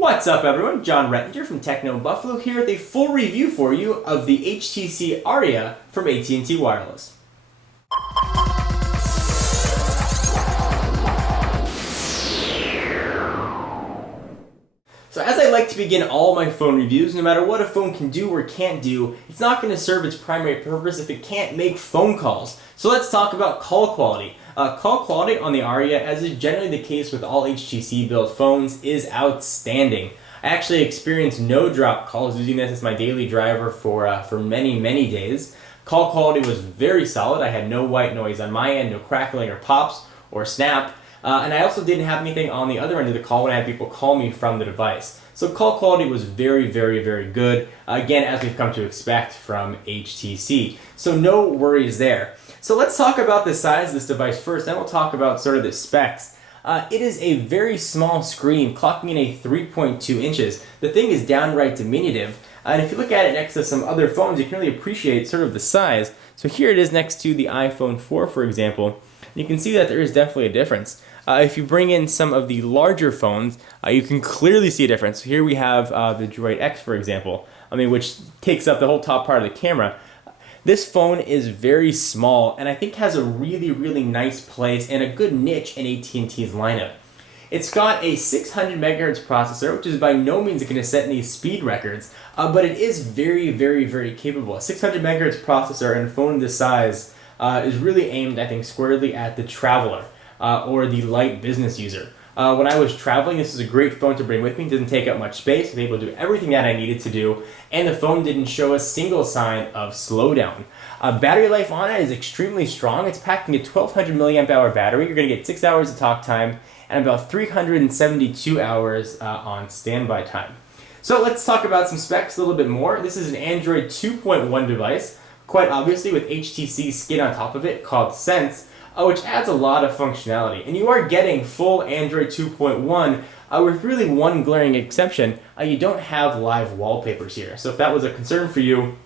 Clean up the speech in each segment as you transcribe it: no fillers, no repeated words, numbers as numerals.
What's up everyone, John Rettinger from Techno Buffalo here with a full review for you of the HTC Aria from AT&T Wireless. So as I like to begin all my phone reviews, no matter what a phone can do or can't do, it's not going to serve its primary purpose if it can't make phone calls. So let's talk about call quality. Call quality on the Aria, as is generally the case with all HTC built phones, is outstanding. I actually experienced no drop calls using this as my daily driver for many days. Call quality was very solid. I had no white noise on my end, no crackling or pops or snap. And I also didn't have anything on the other end of the call when I had people call me from the device. So call quality was very good, again, as we've come to expect from HTC. So no worries there. So let's talk about the size of this device first, then we'll talk about sort of the specs. It is a very small screen, clocking in a 3.2 inches. The thing is downright diminutive. And if you look at it next to some other phones, you can really appreciate sort of the size. So here it is next to the iPhone 4, for example. You can see that there is definitely a difference. If you bring in some of the larger phones, you can clearly see a difference. Here we have the Droid X, for example, which takes up the whole top part of the camera. This phone is very small and I think has a really nice place and a good niche in AT&T's lineup. It's got a 600 megahertz processor, which is by no means going to set any speed records, but it is very capable. A 600 megahertz processor in a phone this size is really aimed, I think, squarely at the traveler or the light business user. When I was traveling, this is a great phone to bring with me. It didn't take up much space. I was able to do everything that I needed to do, and the phone didn't show a single sign of slowdown. Battery life on it is extremely strong. It's packing a 1200 milliamp hour battery. You're going to get 6 hours of talk time and about 372 hours on standby time. So let's talk about some specs a little bit more. This is an Android 2.1 device, quite obviously with HTC skin on top of it called Sense, which adds a lot of functionality. And you are getting full Android 2.1 with really one glaring exception. You don't have live wallpapers here. So if that was a concern for you,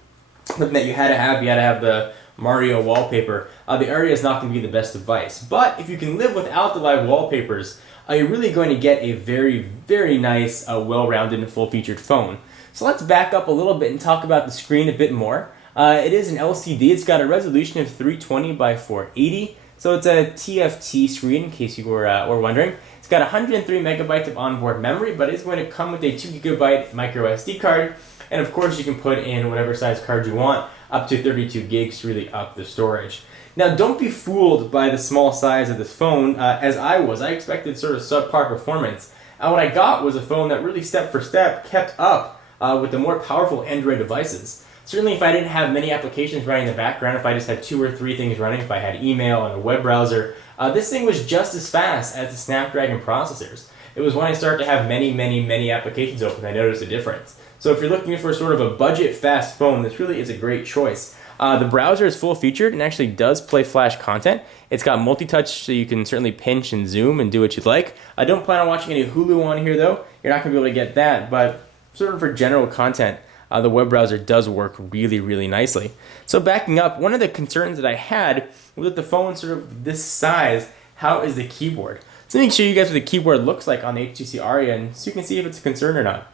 something that you had to have the Mario wallpaper, the Aria is not going to be the best device. But if you can live without the live wallpapers, you're really going to get a very nice, well-rounded and full-featured phone. So let's back up a little bit and talk about the screen a bit more. It is an LCD. It's got a resolution of 320 by 480. So it's a TFT screen, in case you were wondering. It's got 103 megabytes of onboard memory, but it's going to come with a 2 gigabyte micro SD card. And of course, you can put in whatever size card you want, up to 32 gigs to really up the storage. Now, don't be fooled by the small size of this phone, as I was. I expected sort of subpar performance. And what I got was a phone that really step for step kept up with the more powerful Android devices. Certainly if I didn't have many applications running in the background, if I just had 2 or 3 things running, if I had email and a web browser, this thing was just as fast as the Snapdragon processors. It was when I started to have many applications open I noticed a difference. So if you're looking for sort of a budget fast phone, this really is a great choice. The browser is full featured and actually does play Flash content. It's got multi-touch, so you can certainly pinch and zoom and do what you'd like. I don't plan on watching any Hulu on here though. You're not going to be able to get that, but sort of for general content, the web browser does work really nicely. So backing up, one of the concerns that I had with the phone sort of this size, how is the keyboard? So let me show you guys what the keyboard looks like on the HTC Aria, and so you can see if it's a concern or not.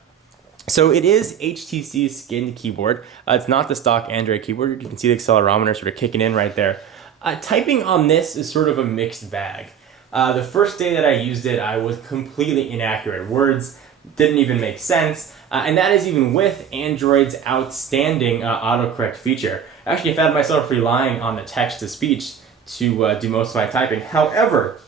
So it is HTC's skinned keyboard. It's not the stock Android keyboard. You can see the accelerometer sort of kicking in right there. Typing on this is sort of a mixed bag. The first day that I used it, I was completely inaccurate. Words didn't even make sense, and that is even with Android's outstanding autocorrect feature. Actually, I found myself relying on the text-to-speech to do most of my typing. However,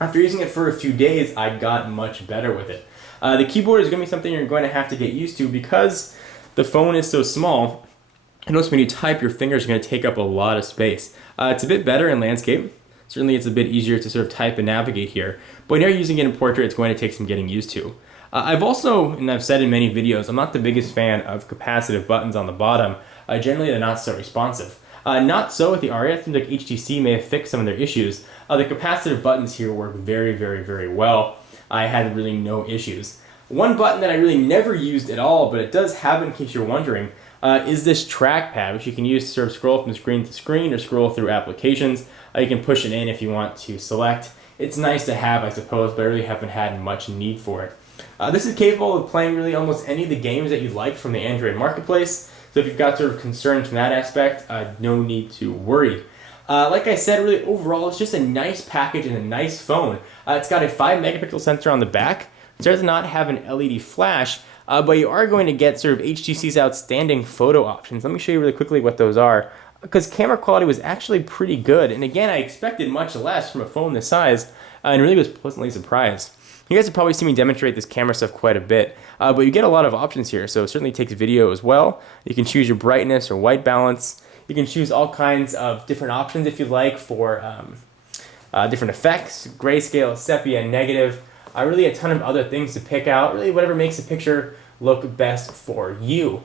after using it for a few days, I got much better with it. The keyboard is going to be something you're going to have to get used to because the phone is so small. I notice when you type, your fingers are going to take up a lot of space. It's a bit better in landscape. Certainly, it's a bit easier to sort of type and navigate here. But when you're using it in portrait, it's going to take some getting used to. I've also, and I've said in many videos, I'm not the biggest fan of capacitive buttons on the bottom. Generally, they're not so responsive. Not so with the Aria. It seems like HTC may have fixed some of their issues. The capacitive buttons here work very well. I had really no issues. One button that I really never used at all, but it does have in case you're wondering, is this trackpad, which you can use to sort of scroll from screen to screen or scroll through applications. You can push it in if you want to select. It's nice to have, I suppose, but I really haven't had much need for it. This is capable of playing really almost any of the games that you like from the Android marketplace. So if you've got sort of concerns from that aspect, no need to worry. Like I said, really overall, it's just a nice package and a nice phone. It's got a 5-megapixel sensor on the back. It does not have an LED flash, but you are going to get sort of HTC's outstanding photo options. Let me show you really quickly what those are, because camera quality was actually pretty good. And again, I expected much less from a phone this size, and really was pleasantly surprised. You guys have probably seen me demonstrate this camera stuff quite a bit, but you get a lot of options here. So it certainly takes video as well. You can choose your brightness or white balance. You can choose all kinds of different options if you like for different effects, grayscale, sepia, negative, really a ton of other things to pick out, really whatever makes the picture look best for you.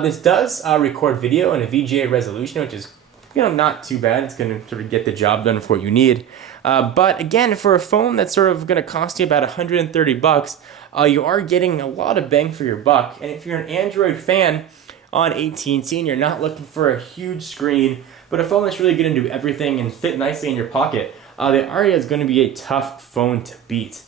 This does record video in a VGA resolution, which is not too bad. It's going to sort of get the job done for what you need. But again, for a phone that's sort of going to cost you about $130, you are getting a lot of bang for your buck. And if you're an Android fan on AT&T and you're not looking for a huge screen, but a phone that's really going to do everything and fit nicely in your pocket, the Aria is going to be a tough phone to beat.